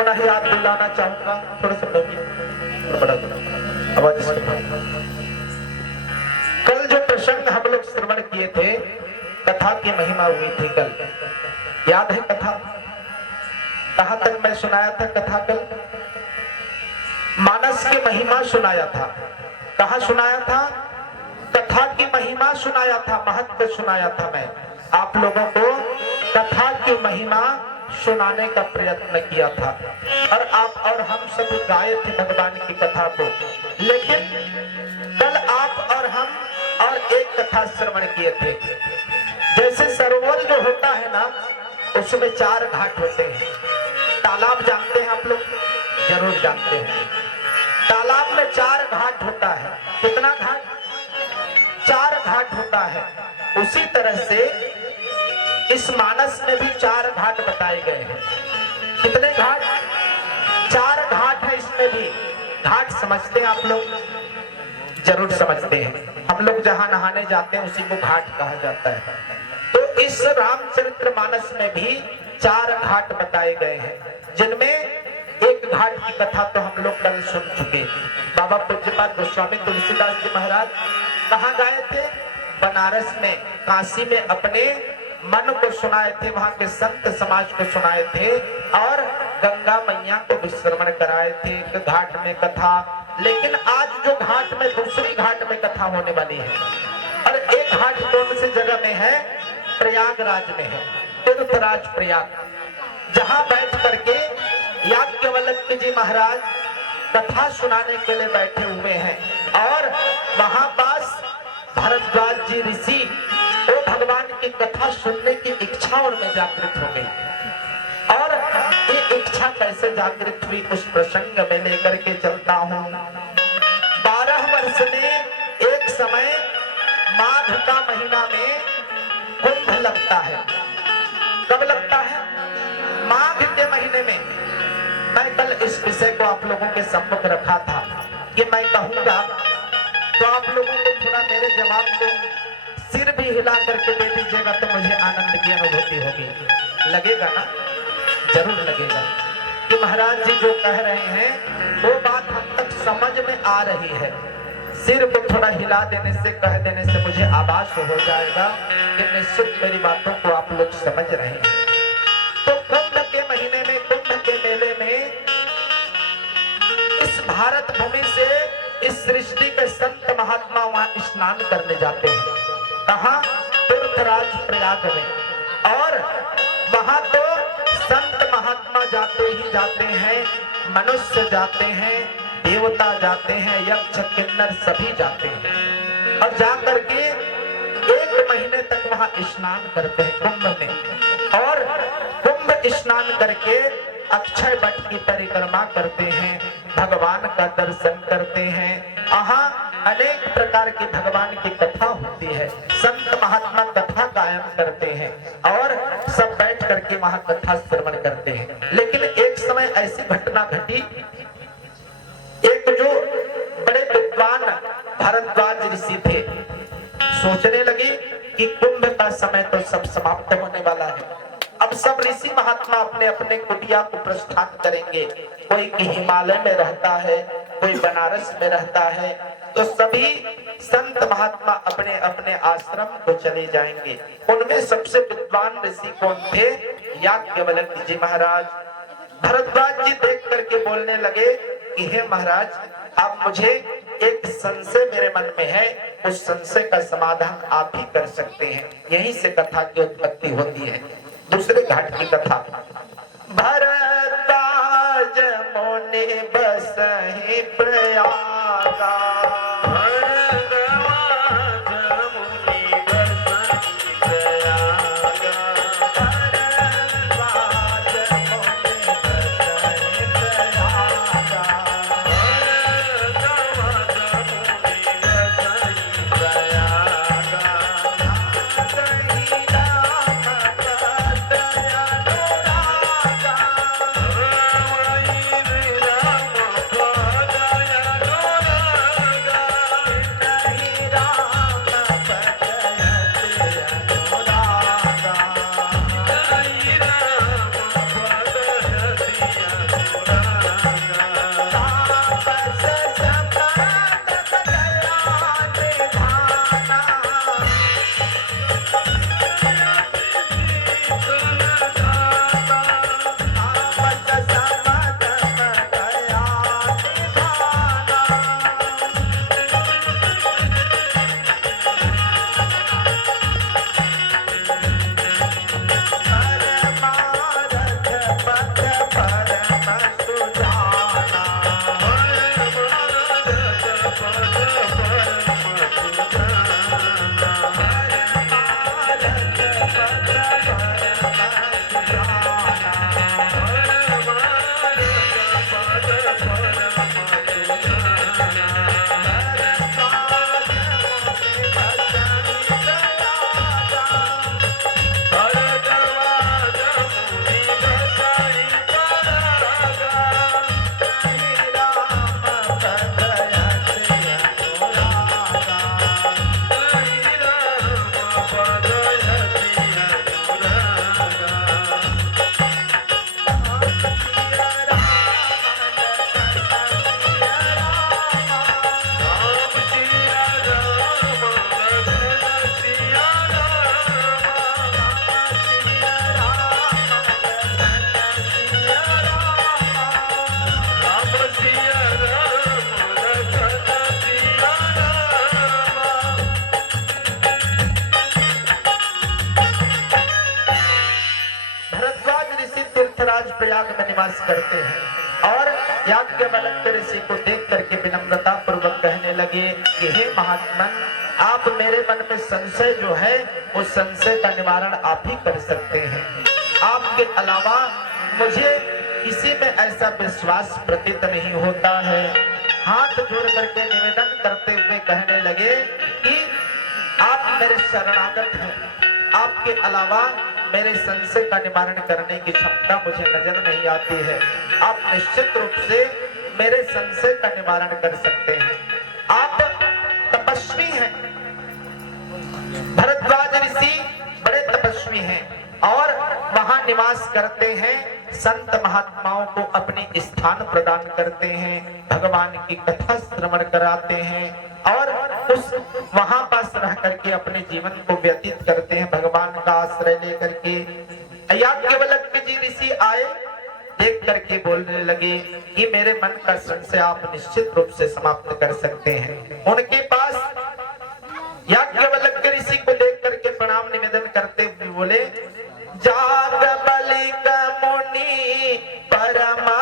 पुनः याद दिलाना चाहूंगा, थोड़ा सा बड़ा आवाज। कल जो प्रसंग हम लोग श्रवण किए थे, कथा की महिमा हुई थी कल, याद है कथा? कहां तक मैं सुनाया था कथा कल? मानस की महिमा सुनाया था। कहां सुनाया था? कथा की महिमा सुनाया था, महत्व सुनाया था। मैं आप लोगों को कथा की महिमा सुनाने का प्रयत्न किया था और आप और हम सब गाए थे भगवान की कथा को। लेकिन कल आप और हम और एक कथा श्रवण किए थे। जैसे सरोवर जो होता है ना, उसमें 4 घाट होते हैं। तालाब जानते हैं आप लोग? जरूर जानते हैं। तालाब में 4 घाट होता है। कितना घाट? 4 घाट होता है। उसी तरह से इस मानस में भी 4 घाट बताए गए हैं। कितने घाट? 4 घाट है इसमें भी। घाट समझते हैं आप लोग? जरूर समझते हैं। हम लोग जहां नहाने जाते हैं उसी को घाट कहा जाता है। तो इस रामचरित्र मानस में भी 4 घाट बताए गए हैं, जिनमें एक घाट की कथा तो हम लोग कल सुन चुके। बाबा पूज्यपाद गोस्वामी तुलसीदास जी महाराज कहाँ गाए थे? बनारस में, काशी में अपने मन को सुनाए थे, वहां के संत समाज को सुनाए थे और गंगा मैया को भी श्रवण कराए थे। एक घाट में कथा। लेकिन आज जो घाट में, दूसरी घाट में कथा होने वाली है। और एक घाट कौन सी जगह में है? प्रयागराज में है, तीर्थराज प्रयाग, जहां बैठ करके याज्ञवल्क्य जी महाराज कथा सुनाने के लिए बैठे हुए हैं। और वहां पास भरद्वाज जी ऋषि वो भगवान की कथा सुनने की इच्छा उनमें जागृत हो गई। और ये इच्छा कैसे जागृत हुई, उस प्रसंग में लेकर के चलता हूं। 12 वर्ष में एक समय माघ का महीना में कुंभ लगता है। कब लगता है? माघ के महीने में। मैं कल इस विषय को आप लोगों के सम्मुख रखा था कि मैं कहूंगा तो आप लोगों को थोड़ा मेरे जवाब को सिर भी हिला करके दे दीजिएगा तो मुझे आनंद की अनुभूति होगी। लगेगा ना? जरूर लगेगा कि महाराज जी जो कह रहे हैं वो बात हम तक समझ में आ रही है। सिर को थोड़ा हिला देने से, कह देने से मुझे आभास हो जाएगा कि निश्चित मेरी बातों को आप लोग समझ रहे हैं। तो कुंभ के महीने में, कुंभ के मेले में इस भारत भूमि से इस सृष्टि के संत महात्मा वहां स्नान करने जाते हैं। कहाँ? तीर्थराज प्रयाग में। और वहां तो संत महात्मा जाते ही जाते हैं, मनुष्य जाते हैं, देवता जाते हैं, यक्ष किन्नर सभी जाते हैं। और जाकर के 1 महीने तक वहां स्नान करते हैं कुंभ में। और कुंभ स्नान करके अक्षय वट की परिक्रमा करते हैं, भगवान का दर्शन करते हैं। वहाँ अनेक प्रकार की भगवान की कथा होती है, संत महात्मा कथा गायन करते हैं और सब बैठ करके वहां कथा श्रवण करते हैं। लेकिन एक समय ऐसी घटना घटी, एक जो बड़े विद्वान भरद्वाज ऋषि थे, सोचने लगे कि कुंभ का समय तो सब समाप्त होने वाला है। अब सब ऋषि महात्मा अपने अपने कुटिया को प्रस्थान करेंगे। कोई हिमालय में रहता है, कोई बनारस में रहता है। तो सभी संत महात्मा अपने अपने आश्रम को चले जाएंगे। उनमें सबसे विद्वान ऋषि कौन थे? याज्ञवल्क्य जी महाराज। भरद्वाज जी देख करके बोलने लगे कि हे महाराज, आप मुझे एक संशय मेरे मन में है, उस संशय का समाधान आप ही कर सकते हैं। यहीं से कथा की उत्पत्ति होती है। दूसरे घाट की कथा। भरद्वाज मुनि बसहि प्रयागा, प्रयाग में निवास करते हैं और याज्ञवल्क्य ऋषि को देख करके विनम्रता पूर्वक कहने लगे कि हे महात्मन, आप मेरे मन में संशय जो है उस संशय का निवारण आप ही कर सकते हैं। आपके अलावा मुझे किसी में ऐसा विश्वास प्रतीत नहीं होता है। हाथ जोड़ करके निवेदन करते हुए कहने लगे कि आप मेरे शरणागत हैं, आपके अलावा मेरे संशय का निवारण करने की क्षमता मुझे नजर नहीं आती है। आप निश्चित रूप से मेरे संशय का निवारण कर सकते हैं। आप तपस्वी हैं, भरद्वाज ऋषि बड़े तपस्वी हैं और वहां निवास करते हैं, संत महात्माओं को अपनी स्थान प्रदान करते हैं, भगवान की कथा श्रवण कराते हैं और उस वहां पास रह करके अपने जीवन को व्यतीत करते हैं, भगवान का आश्रय लेकर के। याज्ञवल्क्य जी ऋषि आए, देख करके बोलने लगे कि मेरे मन का संशय आप निश्चित रूप से समाप्त कर सकते हैं। उनके पास याज्ञवल्क्य ऋषि को देख करके प्रणाम निवेदन करते हुए बोले, जागबलिक मुनि परमा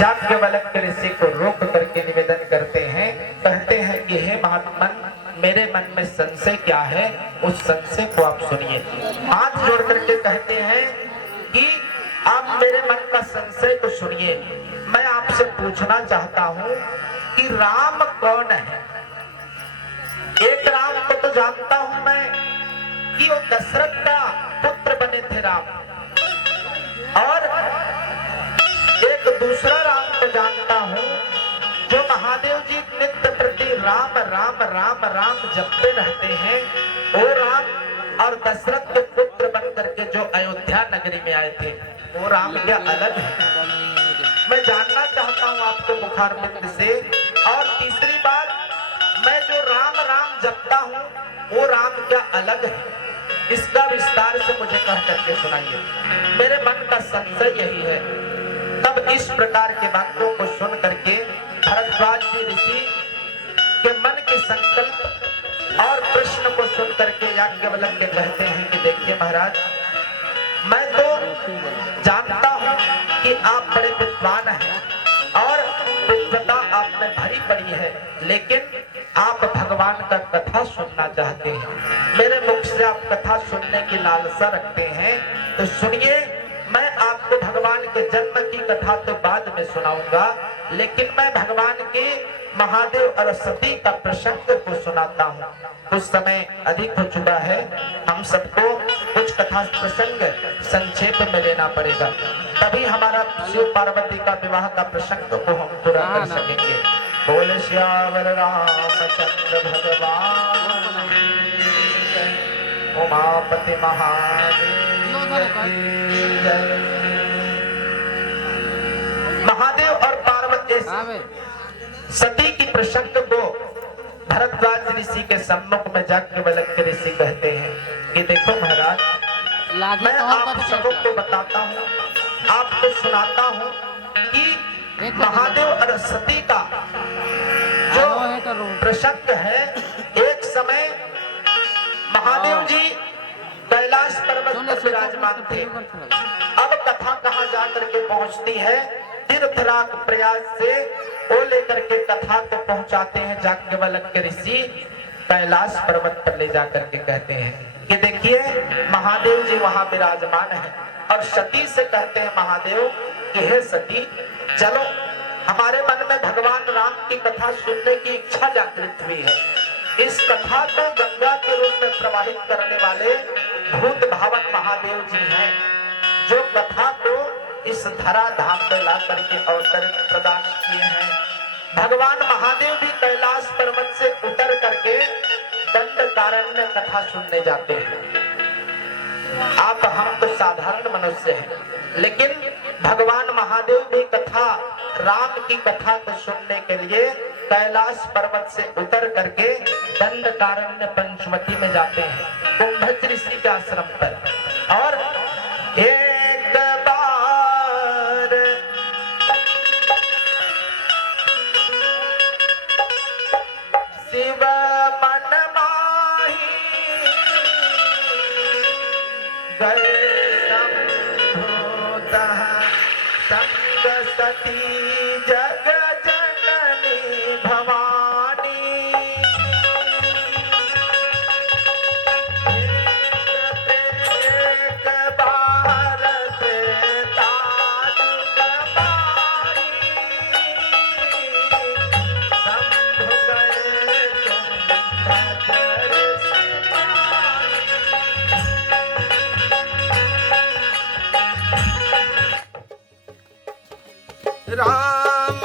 याज्ञवल्क्य ऋषि को रोक करके निवेदन करते हैं, कहते हैं कि हे महात्मन, मेरे मन में संशय क्या है उस संशय को आप सुनिए। हाथ जोड़ करके कहते हैं कि आप मेरे मन का संशय को सुनिए। मैं आपसे पूछना चाहता हूं कि राम कौन है? एक राम को तो जानता हूं मैं कि वो दशरथ का पुत्र बने थे राम, और एक दूसरा राम को जानता हूं जो महादेव जी नित्य प्रति राम राम राम राम जपते रहते हैं। वो राम और दशरथ के पुत्र बन करके जो अयोध्या नगरी में आए थे, वो राम क्या अलग है? मैं जानना चाहता हूँ आपके मुखारबिंद से। और तीसरी बात, मैं जो राम राम जपता हूँ वो राम क्या अलग है? इसका विस्तार से मुझे कह करके सुनाइए। मेरे मन का संशय यही है। तब इस प्रकार के वाक्यों को सुन करके भरद्वाज जी ऋषि के मन के संकल्प और प्रश्न को सुन करके याज्ञवल्क्य कहते हैं कि देखिए महाराज, मैं तो जानता हूं कि आप बड़े विद्वान हैं और विद्वता आप में भरी पड़ी है, लेकिन आप भगवान का कथा सुनना चाहते हैं, मेरे मुख से आप कथा सुनने की लालसा रखते हैं, तो सुनिए। मैं आपको भगवान के जन्म की कथा तो बाद में सुनाऊंगा, लेकिन मैं भगवान के महादेव और सती का प्रसंग को सुनाता हूँ। कुछ समय अधिक हो चुका है, हम सबको कुछ कथा प्रसंग संक्षेप में लेना पड़ेगा, तभी हमारा शिव पार्वती का विवाह का प्रसंग को हम पूरा कर सकेंगे। बोल श्यावर रामचंद्र भगवान, उमापति महादेव की जय। महादेव और पार्वती सती की प्रसंग को भरद्वाज ऋषि के सम्मुख में याज्ञवल्क्य ऋषि कहते हैं कि देखो महाराज, मैं आप सबों को बताता हूँ, आपको सुनाता हूँ कि महादेव और सती का जो प्रसंग है, एक समय महादेव जी कैलाश पर्वत पर विराजमान थे। अब कथा कहाँ जाकर के पहुँचती है? तीर्थराज प्रयाग से वो लेकर के कथा को पहुंचाते हैं याज्ञवल्क्य ऋषि कैलाश पर्वत पर ले जाकर के कहते हैं कि देखिए महादेव जी वहां विराजमान है, और सती से कहते हैं महादेव कि हे सती, चलो, हमारे मन में भगवान राम की कथा सुनने की इच्छा जागृत हुई है। इस कथा को गंगा के रूप में प्रवाहित करने वाले भूत भावन महादेव जी हैं, जो कथा को इस धरा धाम में ला करके अवतरित प्रदान किए हैं। भगवान महादेव भी कैलाश पर्वत से उतर करके दंडकारण्य कथा सुनने जाते हैं। आप हम तो साधारण मनुष्य हैं, लेकिन भगवान महादेव भी कथा, राम की कथा को सुनने के लिए कैलाश पर्वत से उतर करके दंडकारण्य पंचवटी में जाते हैं, कुंभज ऋषि के आश्रम पर। और एक बार शिव मन माही गए संभोतः संग सती जग जननी भवानी। एक बार ताज कमाई, संभ गए तुम खजर सिपाही। राम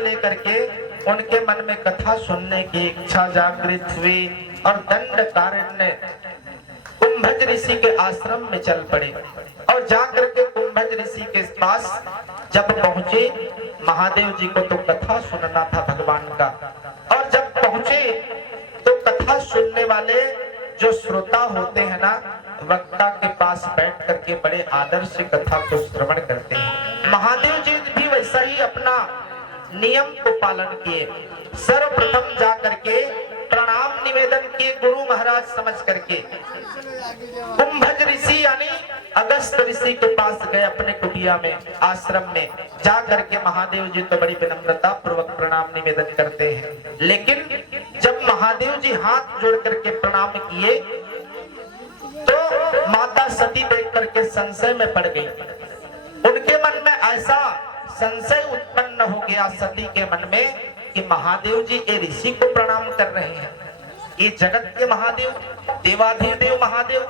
लेकर के उनके मन में कथा सुनने की इच्छा जागृत हुई और दंडकारण्य कुंभज ऋषि के आश्रम में चल पड़े। और जाकर के कुंभज ऋषि के पास जब पहुंचे, महादेव जी को तो कथा सुनना था भगवान का, और जब पहुंचे तो कथा सुनने वाले जो श्रोता होते हैं ना, वक्ता के पास बैठ करके बड़े आदर से कथा को श्रवण करते हैं। महादेव जी भी वैसा ही अपना नियम को पालन किए। सर्वप्रथम जा करके प्रणाम निवेदन किए गुरु महाराज समझ करके। कुंभज ऋषि यानी अगस्त ऋषि के पास गए अपने कुटिया में, आश्रम में जा करके महादेव जी तो बड़ी विनम्रता पूर्वक प्रणाम निवेदन करते हैं। लेकिन जब महादेव जी हाथ जोड़ करके प्रणाम किए तो माता सती देख करके संशय में पड़ गई। उनके मन में ऐसा संशय उत्पन्न हो गया सती के मन में कि महादेव जी ये ऋषि को प्रणाम कर रहे हैं, ये जगत के महादेव, देवाधिदेव महादेव,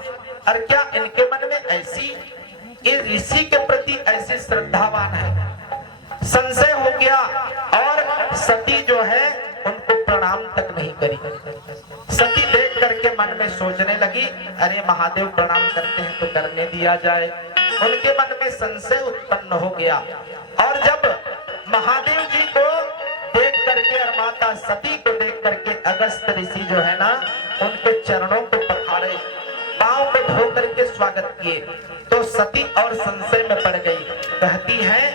और क्या इनके मन में ऐसी ये ऋषि के प्रति ऐसी श्रद्धावान है? संशय हो गया और सती जो है उनको प्रणाम तक नहीं करी। सती देख करके मन में सोचने लगी, अरे महादेव प्रणाम करते हैं तो करने दिया जाए। उनके मन में संशय उत्पन्न हो गया। और जब महादेव जी को देख करके और माता सती को देख करके अगस्त ऋषि जो है ना, उनके चरणों को पखारे, पांव को धो करके स्वागत किए, तो सती और संशय में पड़ गई। कहती है